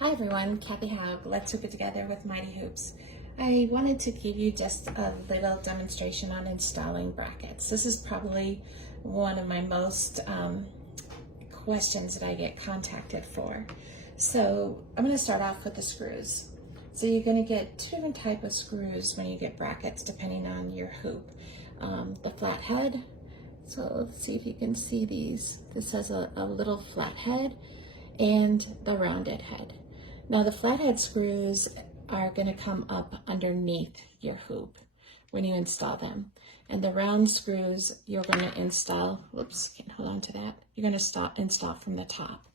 Hi everyone, Cathy Haug. Let's hoop it together with Mighty Hoops. I wanted to give you just a little demonstration on installing brackets. This is probably one of my most questions that I get contacted for. So I'm going to start off with the screws. So you're going to get two different types of screws when you get brackets depending on your hoop. The flat head. So let's see if you can see these. This has a little flat head and the rounded head. Now the flathead screws are going to come up underneath your hoop when you install them. And the round screws you're going to install, whoops, can't hold on to that. You're going to install from the top.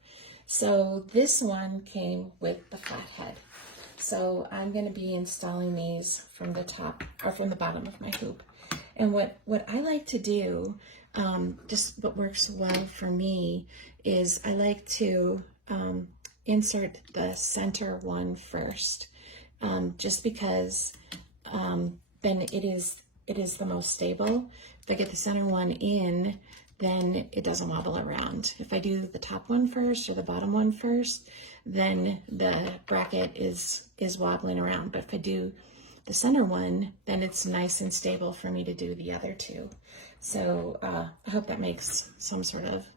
So this one came with the flathead. So I'm going to be installing these from the top or from the bottom of my hoop. And what I like to do, just what works well for me, is I like to insert the center one first, just because then it is the most stable. If I get the center one in, then it doesn't wobble around. If I do the top one first or the bottom one first, then the bracket is wobbling around. But if I do the center one, then it's nice and stable for me to do the other two. So I hope that makes some sort of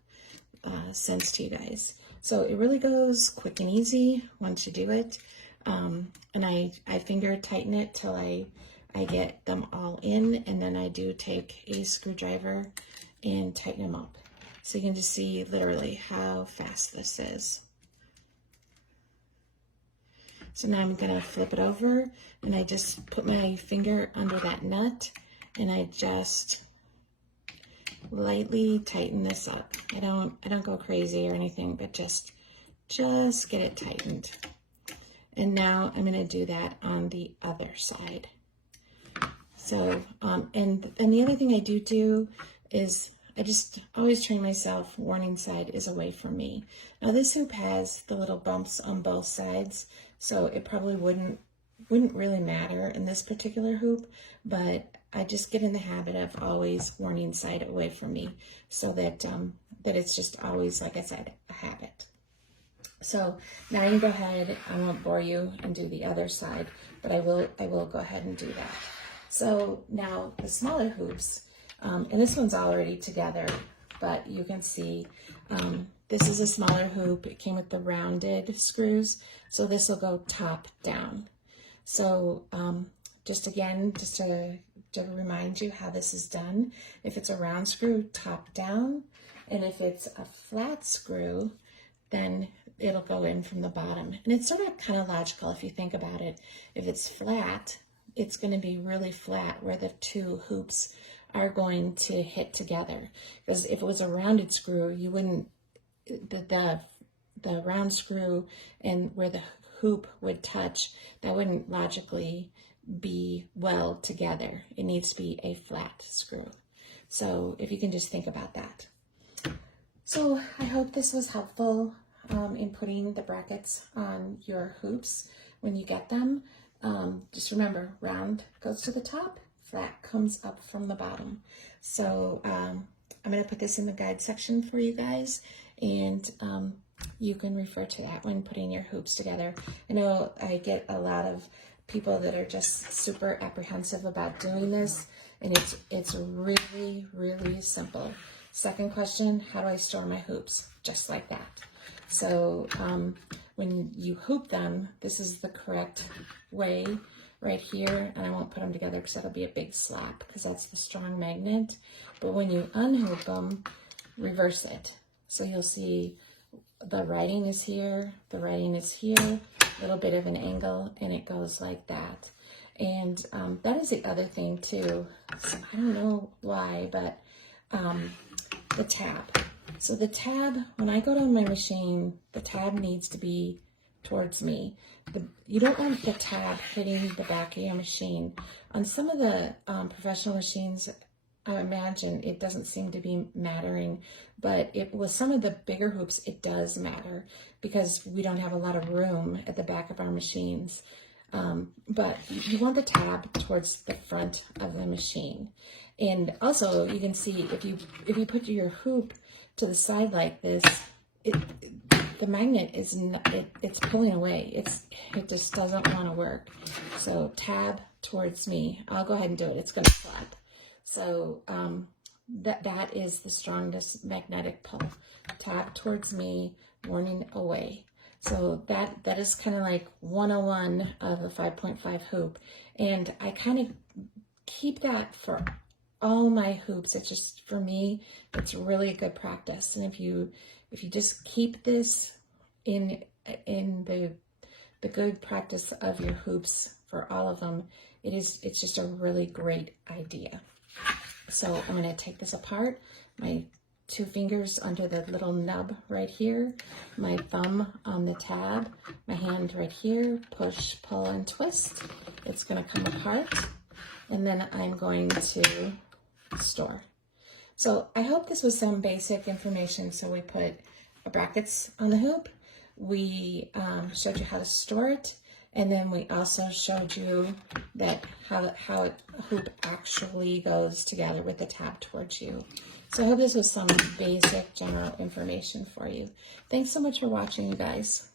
sense to you guys. So it really goes quick and easy once you do it. And I finger tighten it till I get them all in, and then I do take a screwdriver and tighten them up. So you can just see literally how fast this is. So now I'm gonna flip it over, and I just put my finger under that nut, and I just lightly tighten this up. I don't go crazy or anything, but just get it tightened. And now I'm gonna do that on the other side. So, and the other thing I do is I just always train myself, warning side is away from me. Now this hoop has the little bumps on both sides, so it probably wouldn't really matter in this particular hoop, but I just get in the habit of always warning side away from me, so that that it's just always, like I said, a habit. So now you can go ahead, I won't bore you and do the other side, but I will go ahead and do that. So now the smaller hoops, and this one's already together, but you can see this is a smaller hoop. It came with the rounded screws, so this will go top down. So just to remind you how this is done, if it's a round screw, top down, and if it's a flat screw, then it'll go in from the bottom. And it's sort of kind of logical if you think about it. If it's flat, it's going to be really flat where the two hoops are going to hit together. Because if it was a rounded screw, you wouldn't, the round screw and where the hoop would touch, that wouldn't logically be well together. It needs to be a flat screw. So if you can just think about that. So I hope this was helpful in putting the brackets on your hoops when you get them. Just remember, round goes to the top, flat comes up from the bottom. So I'm going to put this in the guide section for you guys, and you can refer to that when putting your hoops together. I know I get a lot of people that are just super apprehensive about doing this, and it's really, really simple. Second question, how do I store my hoops? Just like that. So when you hoop them, this is the correct way right here, and I won't put them together because that'll be a big slap because that's the strong magnet. But when you unhoop them, reverse it. So you'll see the writing is here, the writing is here, a little bit of an angle, and it goes like that. And that is the other thing too. So I don't know why, but the tab. So the tab, when I go to my machine, the tab needs to be towards me. You don't want the tab hitting the back of your machine. On some of the professional machines, I imagine it doesn't seem to be mattering, but with some of the bigger hoops, it does matter because we don't have a lot of room at the back of our machines. But you want the tab towards the front of the machine. And also you can see if you put your hoop to the side like this, the magnet is not, it's pulling away. It just doesn't want to work. So tab towards me. I'll go ahead and do it. It's going to flap. So that is the strongest magnetic pull. Tab towards me, warning away. So that is kind of like 101 of a 5.5 hoop. And I kind of keep that for all my hoops. It's just, for me, it's really a good practice. And if you just keep this in the good practice of your hoops for all of them, it's just a really great idea. So I'm going to take this apart. My 2 fingers under the little nub right here, my thumb on the tab, my hand right here, push, pull, and twist. It's going to come apart, and then I'm going to store. So I hope this was some basic information. So we put brackets on the hoop, we showed you how to store it, and then we also showed you that how a hoop actually goes together with the tab towards you. So I hope this was some basic general information for you. Thanks so much for watching, you guys.